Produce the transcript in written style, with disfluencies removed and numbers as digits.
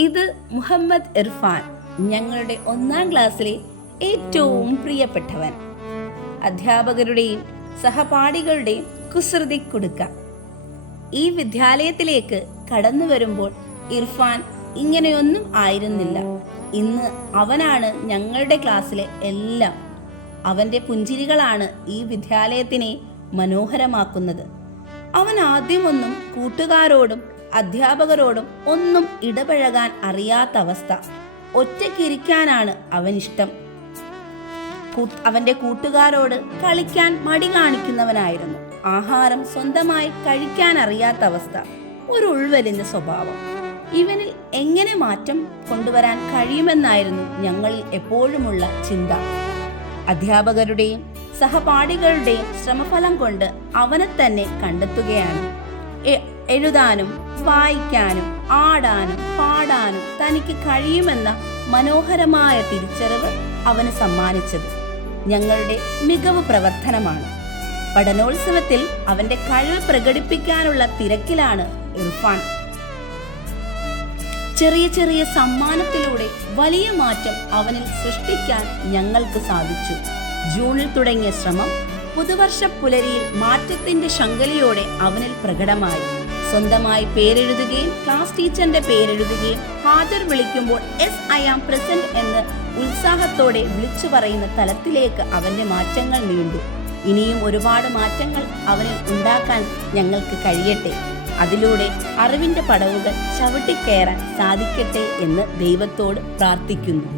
ഇത് മുഹമ്മദ് ഇർഫാൻ, ഞങ്ങളുടെ 1-ാം ക്ലാസ്സിലെ ഏറ്റവും പ്രിയപ്പെട്ടവൻ. അധ്യാപകരുടെയും സഹപാഠികളുടെയും കുസൃതി കുടുക്ക. ഈ വിദ്യാലയത്തിലേക്ക് കടന്നു വരുമ്പോൾ ഇർഫാൻ ഇങ്ങനെയൊന്നും ആയിരുന്നില്ല. ഇന്ന് അവനാണ് ഞങ്ങളുടെ ക്ലാസ്സിലെ എല്ലാം. അവൻ്റെ പുഞ്ചിരികളാണ് ഈ വിദ്യാലയത്തിനെ മനോഹരമാക്കുന്നത്. അവൻ ആദ്യമൊന്നും കൂട്ടുകാരോടും അധ്യാപകരോടും ഒന്നും ഇടപഴകാൻ അറിയാത്ത അവസ്ഥ. ഒറ്റയ്ക്കിരിക്കാനാണ് അവനിഷ്ടം. അവൻ്റെ കൂട്ടുകാരോട് കളിക്കാൻ മടി കാണിക്കുന്നവനായിരുന്നു. ആഹാരം സ്വന്തമായി കഴിക്കാൻ അറിയാത്ത അവസ്ഥ. ഒരു ഉൾവലിഞ്ഞ സ്വഭാവം. ഇവനിൽ എങ്ങനെ മാറ്റം കൊണ്ടുവരാൻ കഴിയുമെന്നായിരുന്നു ഞങ്ങളിൽ എപ്പോഴുമുള്ള ചിന്ത. അധ്യാപകരുടെയും സഹപാഠികളുടെയും ശ്രമഫലം കൊണ്ട് അവനെ തന്നെ കണ്ടെത്തുകയാണ്. എഴുതാനും വായിക്കാനും ആടാനും പാടാനും തനിക്ക് കഴിയുമെന്ന മനോഹരമായ തിരിച്ചറിവ് അവന് സമ്മാനിച്ചത് ഞങ്ങളുടെ മികവ് പ്രവർത്തനമാണ്. പഠനോത്സവത്തിൽ അവന്റെ കഴിവ് പ്രകടിപ്പിക്കാനുള്ള തിരക്കിലാണ് ഇർഫാൻ. ചെറിയ ചെറിയ സമ്മാനത്തിലൂടെ വലിയ മാറ്റം അവനിൽ സൃഷ്ടിക്കാൻ ഞങ്ങൾക്ക് സാധിച്ചു. ജൂണിൽ തുടങ്ങിയ ശ്രമം പുതുവർഷ പുലരിയിൽ മാറ്റത്തിന്റെ ശങ്കലയോടെ അവനിൽ പ്രകടമായി. സ്വന്തമായി പേരെഴുതുകയും ക്ലാസ് ടീച്ചറിന്റെ പേരെഴുതുകയും ഹാജർ വിളിക്കുമ്പോൾ I am present എന്ന് ഉത്സാഹത്തോടെ വിളിച്ചു പറയുന്ന തലത്തിലേക്ക് അവന്റെ മാറ്റങ്ങൾ നീണ്ടു. ഇനിയും ഒരുപാട് മാറ്റങ്ങൾ അവനിൽ ഉണ്ടാക്കാൻ ഞങ്ങൾക്ക് കഴിയട്ടെ. അതിലൂടെ അറിവിന്റെ പടവുകൾ ചവിട്ടിക്കയറാൻ സാധിക്കട്ടെ എന്ന് ദൈവത്തോട് പ്രാർത്ഥിക്കുന്നു.